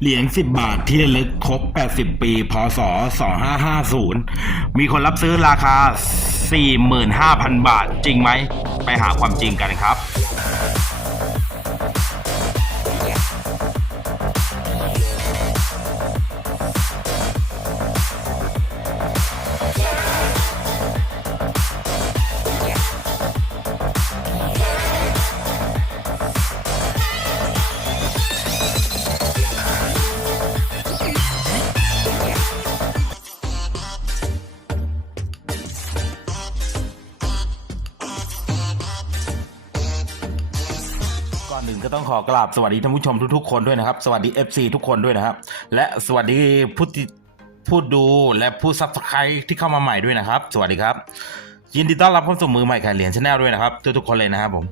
เหรียญ10บาทที่ระลึกครบ 80 ปี พศ 2550 มีคนรับซื้อราคา 45,000 บาท จริงไหม ไปหาความจริงกันครับ ก็ต้องขอกราบสวัสดีท่านผู้ชมทุกๆคนด้วยนะครับ สวัสดี FC ทุกคนด้วยนะครับ และสวัสดีผู้ติผู้ดูและผู้ซับสไครต์ที่เข้ามาใหม่ด้วยนะครับ สวัสดีครับ ยินดีต้อนรับเข้าสู่มือใหม่ขายเหรียญชาแนลด้วยนะครับ ทุกๆคนเลยนะครับผม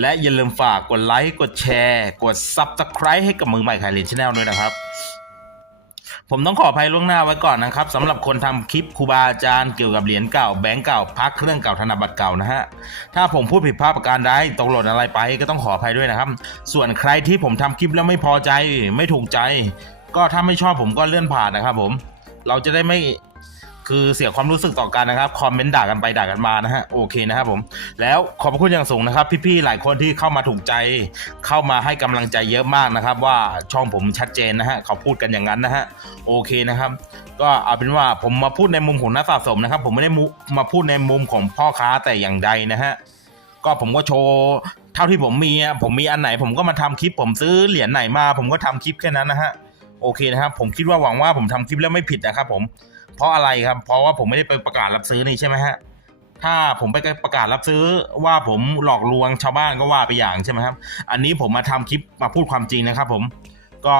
และอย่าลืมฝากกดไลค์กดแชร์ กดซับสไครต์ให้กับมือใหม่ขายเหรียญชาแนลด้วยนะครับ ผมต้องขออภัยล่วงหน้าไว้ก่อนนะครับสำหรับคนทำคลิปครูบาอาจารย์เกี่ยวกับเหรียญเก่าแบงก์เก่าพักเครื่องเก่าธนบัตรเก่านะฮะถ้าผมพูดผิดพลาดประการใดตกหล่นอะไรไปก็ต้องขออภัยด้วยนะครับ ส่วนใครที่ผมทำคลิปแล้วไม่พอใจไม่ถูกใจ ก็ถ้าไม่ชอบผมก็เลื่อนผ่านนะครับผมเราจะได้ไม่ คือเสียความรู้สึกต่อกันนะครับคอมเมนต์ด่ากันไปด่ากันมานะฮะโอเคนะครับผมแล้วขอบคุณอย่างสูงนะครับ พี่ๆหลายคนที่เข้ามาถูกใจ เข้ามาให้กำลังใจเยอะมากนะครับ ว่าช่องผมชัดเจนนะฮะเขาพูดกันอย่างนั้นนะฮะโอเคนะครับ ก็เอาเป็นว่าผมมาพูดในมุมของนักสะสมนะครับ ผมไม่ได้มาพูดในมุมของพ่อค้าแต่อย่างใดนะฮะก็ผมก็โชว์เท่าที่ผมมีผมมีอันไหน ผมก็มาทำคลิป ผมซื้อเหรียญไหนมา ผมก็ทำคลิปแค่นั้นนะฮะโอเคนะครับ ผมคิดว่าหวังว่าผมทำคลิปแล้วไม่ผิดนะครับผม เพราะอะไรครับ เพราะว่าผมไม่ได้ไปประกาศรับซื้อนี่ใช่ไหมฮะถ้าผมไปประกาศรับซื้อว่าผมหลอกลวงชาวบ้านก็ว่าไปอย่างใช่ไหมครับ อันนี้ผมมาทำคลิปมาพูดความจริงนะครับ ผมก็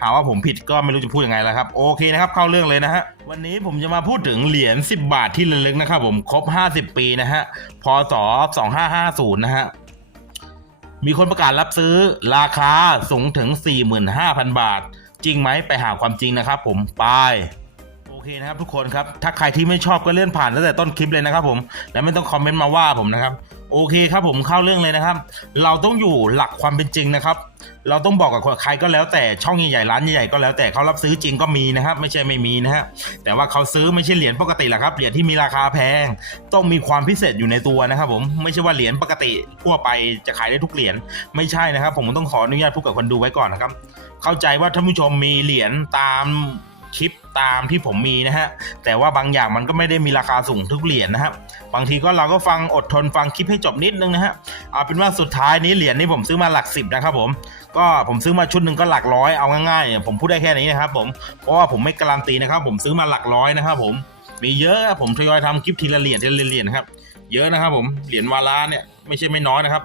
หาว่าผมผิดก็ไม่รู้จะพูดยังไงแล้วครับโอเคนะครับเข้าเรื่องเลยนะฮะวันนี้ผมจะมาพูดถึงเหรียญ10 บาทที่ระลึกนะครับ ผมครบ 50 ปีนะฮะพศ2550นะฮะมีคนประกาศรับซื้อราคาสูงถึง 45,000 บาท จริงไหมไปหาความจริงนะครับ ผมไป เคนะครับทุกคนครับ ถ้าใครที่ไม่ชอบก็เลื่อนผ่านตั้งแต่ต้นคลิปเลยนะครับผมและไม่ต้องคอมเมนต์มาว่าผมนะครับ โอเคครับผมเข้าเรื่องเลยนะครับ เราต้องอยู่หลักความเป็นจริงนะครับ เราต้องบอกกับใครก็แล้วแต่ช่องใหญ่ๆร้านใหญ่ๆก็แล้วแต่เขารับซื้อจริงก็มีนะครับ ไม่ใช่ไม่มีนะฮะแต่ว่าเขาซื้อไม่ใช่เหรียญปกติหรอกครับเหรียญที่มีราคาแพง ต้องมีความพิเศษอยู่ในตัวนะครับผมไม่ใช่ว่าเหรียญปกติทั่วไปจะขายได้ทุกเหรียญไม่ใช่นะครับ ผมต้องขออนุญาตพูดกับคนดูไว้ก่อนนะครับเข้าใจว่าท่านผู้ชมมีเหรียญตาม คลิปตามที่ผมมีนะฮะ แต่ว่าบางอย่างมันก็ไม่ได้มีราคาสูงทุกเหรียญนะครับ บางทีก็เราก็ฟังอดทนฟังคลิปให้จบนิดนึงนะฮะ เอาเป็นว่าสุดท้ายนี้เหรียญนี้ผมซื้อมาหลักสิบนะครับผม ก็ผมซื้อมาชุดหนึ่งก็หลักร้อยเอาง่ายๆ ผมพูดได้แค่นี้นะครับผม เพราะว่าผมไม่การันตีนะครับ ผมซื้อมาหลักร้อยนะครับผม มีเยอะผมทยอยทำคลิปทีละเหรียญทีละเหรียญนะครับ เยอะนะครับผม เหรียญวาลาเนี่ยไม่ใช่ไม่น้อยนะครับ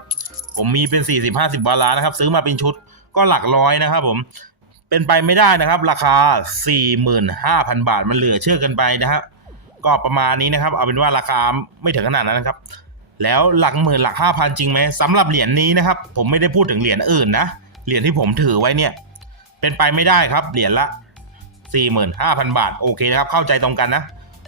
ผมมีเป็น 40 50 วาลานะครับ ซื้อมาเป็นชุดก็หลักร้อยนะครับผม เป็นไปไม่ได้นะครับ ราคา 45,000 บาทมันเหลือเชื่อกันไปนะครับก็ประมาณนี้นะครับ เอาเป็นว่าราคาไม่ถึงขนาดนั้นนะครับ แล้วหลักหมื่นหลักห้าพันจริงไหมสำหรับเหรียญนี้นะครับ ผมไม่ได้พูดถึงเหรียญอื่นนะเหรียญที่ผมถือไว้เนี่ย เป็นไปไม่ได้ครับ เหรียญละ 45,000 บาท โอเคนะครับ เข้าใจตรงกันนะ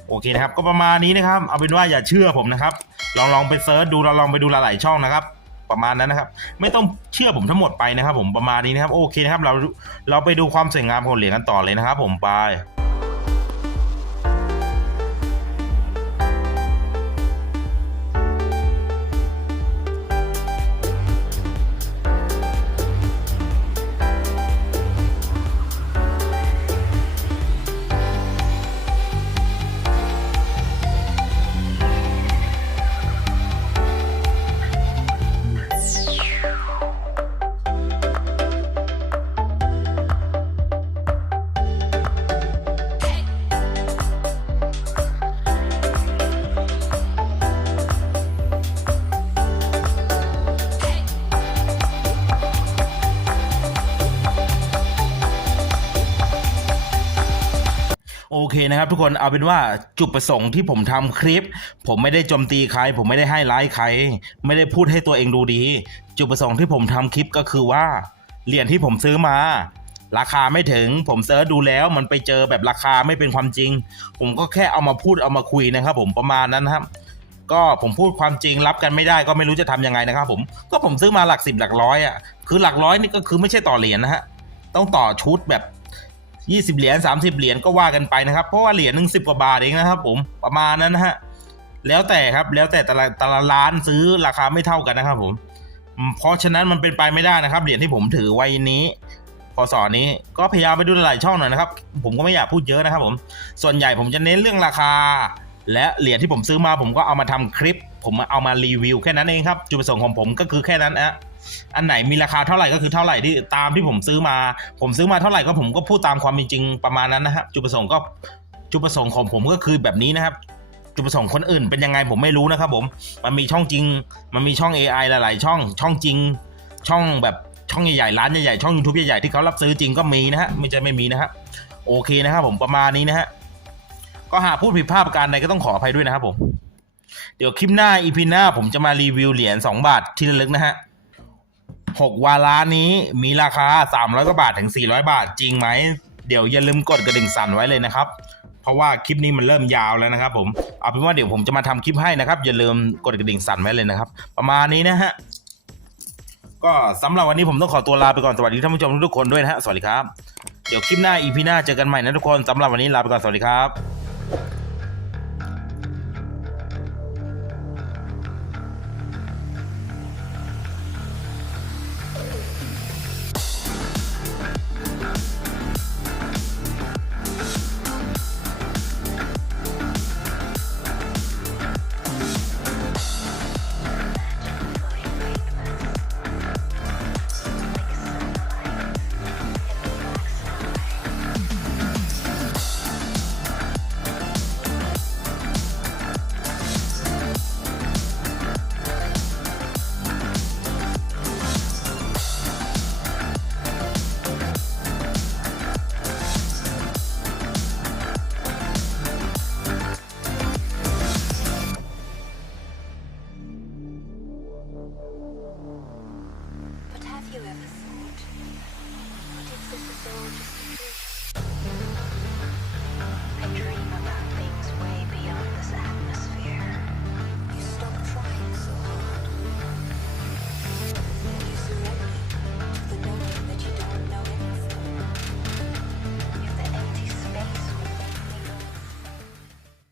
โอเคนะครับ ก็ประมาณนี้นะครับ เอาเป็นว่าอย่าเชื่อผมนะครับ ลองลองไปเซิร์ชดูเราลองไปดูหลายๆช่องนะครับ ประมาณนั้นนะครับ ไม่ต้องเชื่อผมทั้งหมดไปนะครับ ผมประมาณนี้นะครับ โอเคนะครับ เราเราไปดูความสวยงามของเหรียญกันต่อเลยนะครับ ผมไป โอเคนะครับทุกคนเอาเป็นว่าจุดประสงค์ที่ผมทำคลิป ผมไม่ได้โจมตีใคร ผมไม่ได้ให้ร้ายใคร ไม่ได้พูดให้ตัวเองดูดี จุดประสงค์ที่ผมทำคลิปก็คือว่าเหรียญที่ผมซื้อมา ราคาไม่ถึงผมเซิร์ชดูแล้วมันไปเจอแบบราคาไม่เป็นความจริง ผมก็แค่เอามาพูดเอามาคุยนะครับ ผมประมาณนั้นครับ ก็ผมพูดความจริงรับกันไม่ได้ก็ไม่รู้จะทำยังไงนะครับ ผมก็ผมซื้อมาหลักสิบหลักร้อยอะคือหลักร้อยนี่ก็คือไม่ใช่ต่อเหรียญนะฮะต้องต่อชุดแบบ 20 เหรียญ30 เหรียญก็ว่ากันไปนะครับ เพราะว่าเหรียญหนึ่งสิบกว่าบาทเองนะครับ ผมประมาณนั้นนะฮะแล้วแต่ครับแล้วแต่แต่ละแต่ละร้านซื้อราคาไม่เท่ากันนะครับผม เพราะฉะนั้นมันเป็นไปไม่ได้นะครับ เหรียญที่ผมถือไว้นี้พศนี้ก็พยายามไปดูหลายช่องหน่อยนะครับ ผมก็ไม่อยากพูดเยอะนะครับผมส่วนใหญ่ผมจะเน้นเรื่องราคา และเหรียญที่ผมซื้อมาผมก็เอามาทำคลิป ผมเอามารีวิวแค่นั้นเองครับ จุดประสงค์ของผมก็คือแค่นั้นอะ อันไหนมีราคาเท่าไหร่ก็คือเท่าไหร่ที่ตามที่ผมซื้อมา ผมซื้อมาเท่าไหร่ก็ผมก็พูดตามความเป็นจริงประมาณนั้นนะฮะจุดประสงค์ก็จุดประสงค์ของผมก็คือแบบนี้นะครับจุดประสงค์คนอื่นเป็นยังไงผมไม่รู้นะครับผมมันมีช่องจริง มันมีช่อง AI หลาย ๆ ช่องช่องจริง ช่องแบบช่องใหญ่ ๆ ร้านใหญ่ ๆ ช่อง YouTube ใหญ่ ๆ ที่เขารับซื้อจริงก็มีนะฮะไม่ใช่ไม่มีนะฮะโอเคนะครับผมประมาณนี้นะฮะก็หากพูดผิดพลาดประการใดก็ต้องขออภัยด้วยนะครับผม เดี๋ยวคลิปหน้าอีพีหน้าผมจะมารีวิวเหรียญ2บาทที่ระลึกนะฮะ หกวาระนี้มีราคา 300 กว่าบาทถึง 400 บาทจริงไหม เดี๋ยวอย่าลืมกดกระดิ่งสั่นไว้เลยนะครับ เพราะว่าคลิปนี้มันเริ่มยาวแล้วนะครับผม เอาเป็นว่าเดี๋ยวผมจะมาทำคลิปให้นะครับ อย่าลืมกดกระดิ่งสั่นไว้เลยนะครับ ประมาณนี้นะฮะ ก็สำหรับวันนี้ผมต้องขอตัวลาไปก่อนสวัสดีท่านผู้ชมทุกคนด้วยนะฮะ สวัสดีครับ เดี๋ยวคลิปหน้าอีพีหน้าเจอกันใหม่นะทุกคนสำหรับวันนี้ลาไปก่อนสวัสดีครับ